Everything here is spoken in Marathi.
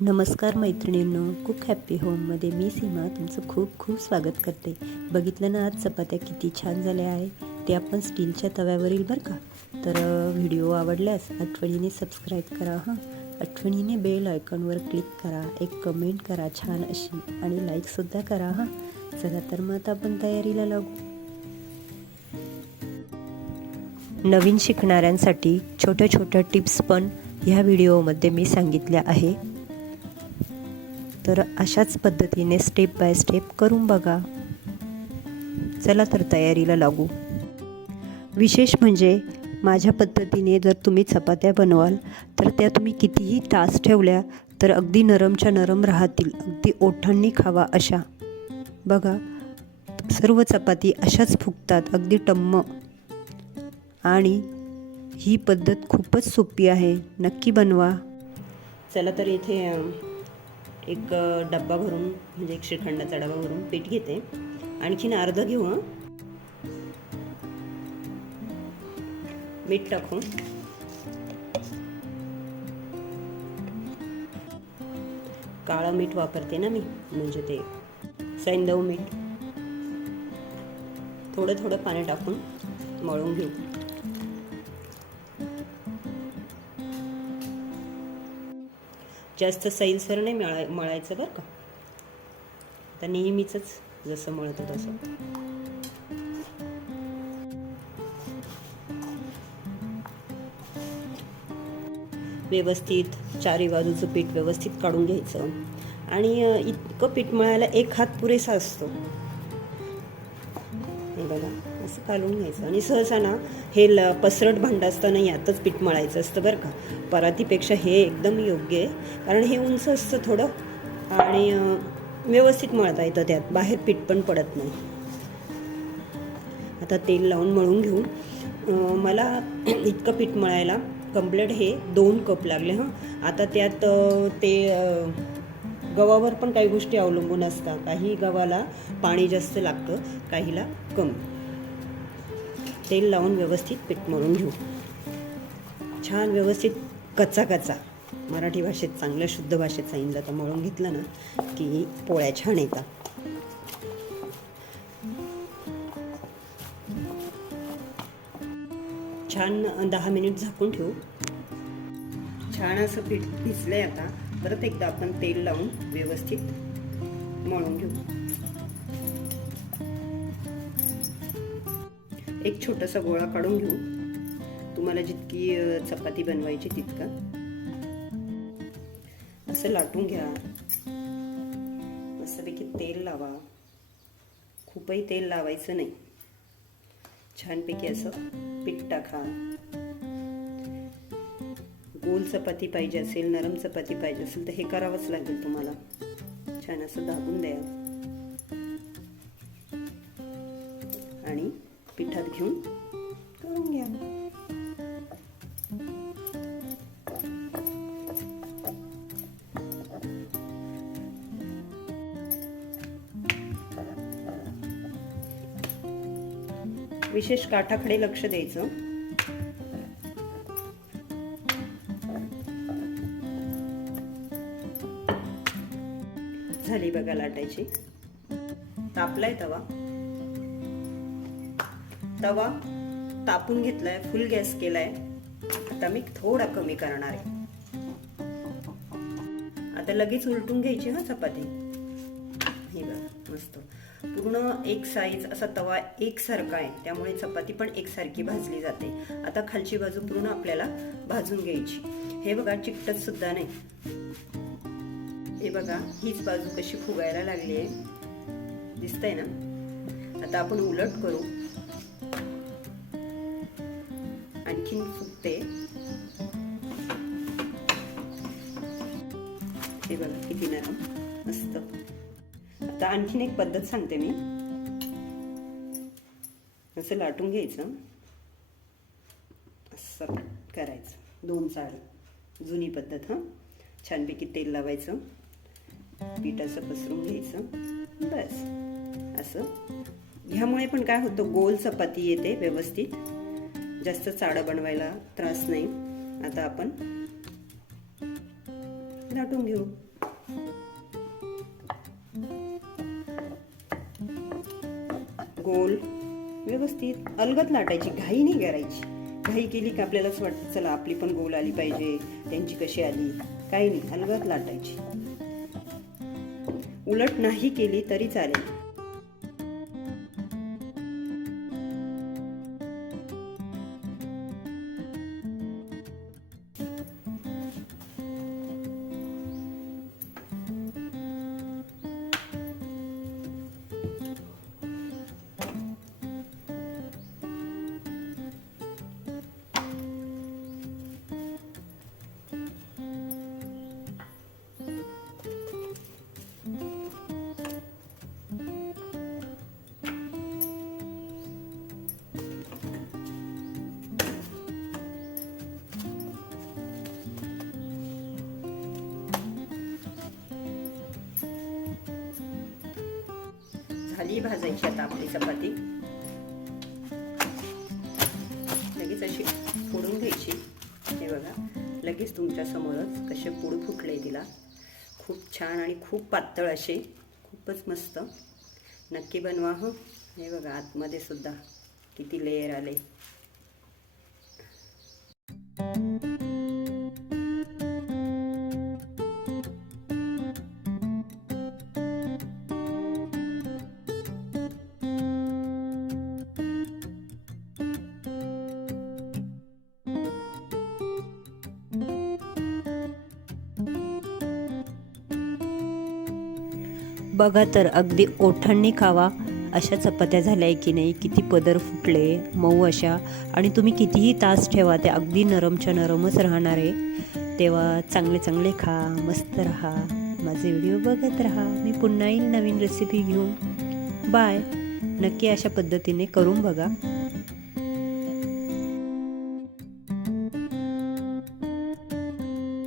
नमस्कार मैत्रिणींनो कुक हॅप्पी होममध्ये मी सीमा तुमचं खूप खूप स्वागत करते. बघितलं ना आज चपात्या किती छान झाल्या आहे. ते आपण स्टीलच्या तव्यावरील बरं का? तर व्हिडिओ आवडल्यास आठवणीने सबस्क्राईब करा हां. आठवणीने बेल आयकॉनवर क्लिक करा एक कमेंट करा छान अशी आणि लाईकसुद्धा करा हां. चला तर मग आता आपण तयारीला लागू. नवीन शिकणाऱ्यांसाठी छोट्या छोट्या टिप्स पण ह्या व्हिडिओमध्ये मी सांगितल्या आहे. तर अशाच पद्धतीने स्टेप बाय स्टेप करून बघा. चला तर तयारीला लागू. विशेष म्हणजे माझ्या पद्धतीने जर तुम्ही चपात्या बनवाल तर त्या तुम्ही कितीही तास ठेवल्या तर अगदी नरमच्या नरम राहतील. अगदी ओठांनी खावा अशा. बघा सर्व चपाती अशाच फुगतात अगदी टम्म. आणि ही पद्धत खूपच सोपी आहे. नक्की बनवा. चला तर इथे एक डब्बा भरून म्हणजे एक श्रीखंडाचा डबा भरून पीठ घेते. आणखीन अर्ध घेऊ हं मीठ टाकू काळं मीठ वापरते ना मी म्हणजे ते सैंदव मीठ. थोडं थोडं पाणी टाकून मळून घेऊ. जास्त सैलसर नाही मळाय मळायचं बरं का. आता नेहमीच जसं मळतं तसं व्यवस्थित चारी बाजूचं पीठ व्यवस्थित काढून घ्यायचं. आणि इतकं पीठ मळायला एक हात पुरेसा असतो. हे बघा. असं घालून घ्यायचं. आणि सहसा ना हे ल पसरट भांडं असताना यातच पीठ मळायचं असतं बरं का. परातीपेक्षा हे एकदम योग्य आहे. कारण हे उंच असतं थोडं आणि व्यवस्थित मळता येतं त्यात. बाहेर पीठ पण पडत नाही. आता तेल लावून मळून घेऊ मला इतकं पीठ मळायला कम्प्लेट हे दोन कप लागले हां. आता त्यात ते गव्हावर पण काही गोष्टी अवलंबून असतात. काही गव्हाला पाणी जास्त लागतं काहीला कमी. तेल लावून व्यवस्थित पीठ मळून घेऊ. छान व्यवस्थित कच्चा कच्चा. मराठी भाषेत चांगल्या शुद्ध भाषेत सांगितलं तर मळून घेतलं ना की पोळ्या छान येतात. छान दहा मिनिट झाकून ठेवू. छान असं पीठ भिजलंय आता. परत एकदा आपण तेल लावून व्यवस्थित मळून घेऊ. एक छोटासा गोळा काढून घेऊ. तुम्हाला जितकी चपाती बनवायची तितका. असं लाटून घ्या. मस्तपैकी तेल लावा. खूपही तेल लावायचं नाही. छानपैकी असं पीठ टाका. गोल चपाती पाहिजे असेल नरम चपाती पाहिजे असेल तर हे करावंच लागेल तुम्हाला. छान असं दाबून द्या. घेऊन करून घ्या विशेष काठाकडे लक्ष द्यायचं. झाली बघा लाटायची. तापलाय तवा. तवा तापून घेतलाय फुल गॅस केलाय. आता मी थोडा कमी करणार आहे. आता लगेच उलटून घ्यायची हा चपाती. हे बघा मस्त. पूर्ण एक साईज असा तवा एकसारखा आहे. त्यामुळे चपाती पण एकसारखी भाजली जाते. आता खालची बाजू पूर्ण आपल्याला भाजून घ्यायची. हे बघा चिकटत सुद्धा नाही. हे बघा हीच बाजू कशी फुगायला लागली आहे. दिसतंय ना? आता आपण उलट करू. आणखीन फुगते. हे बघा किती नरम मस्त. आता आणखीन एक पद्धत सांगते मी. असं लाटून घ्यायचं. असं करायचं. दोन चाळ जुनी पद्धत हां. छानपैकी तेल लावायचं. पीठ असं पसरून घ्यायचं. बस. असं. ह्यामुळे पण काय होतं गोल चपाती येते व्यवस्थित. जास्त चाडं बनवायला त्रास नाही. आता आपण लाटून घेऊ. गोल व्यवस्थित. अलगत लाटायची घाई नाही करायची. घाई केली का आपल्यालाच वाटतं चला आपली पण गोल आली पाहिजे त्यांची कशी आली? काही नाही अलगत लाटायची. उलट नाही केली तरी चालेल. भाजायची आता आपली चपाती. लगेच अशी फोडून घ्यायची. हे बघा लगेच तुमच्या समोरच कसे पूड फुटले तिला. खूप छान आणि खूप पातळ असे खूपच मस्त. नक्की बनवा हो. हे बघा आतमध्ये सुद्धा किती लेयर आले. बघा तर अगदी ओठांनी खावा. अशा चपात्या झाल्या आहे की नाही? किती पदर फुटले मऊ अशा. आणि तुम्ही कितीही तास ठेवा ते अगदी नरमच्या नरमच राहणार आहे. तेव्हा चांगले चांगले खा मस्त राहा. माझे व्हिडिओ बघत राहा. मी पुन्हा येईल नवीन रेसिपी घेऊन. बाय नक्की अशा पद्धतीने करून बघा.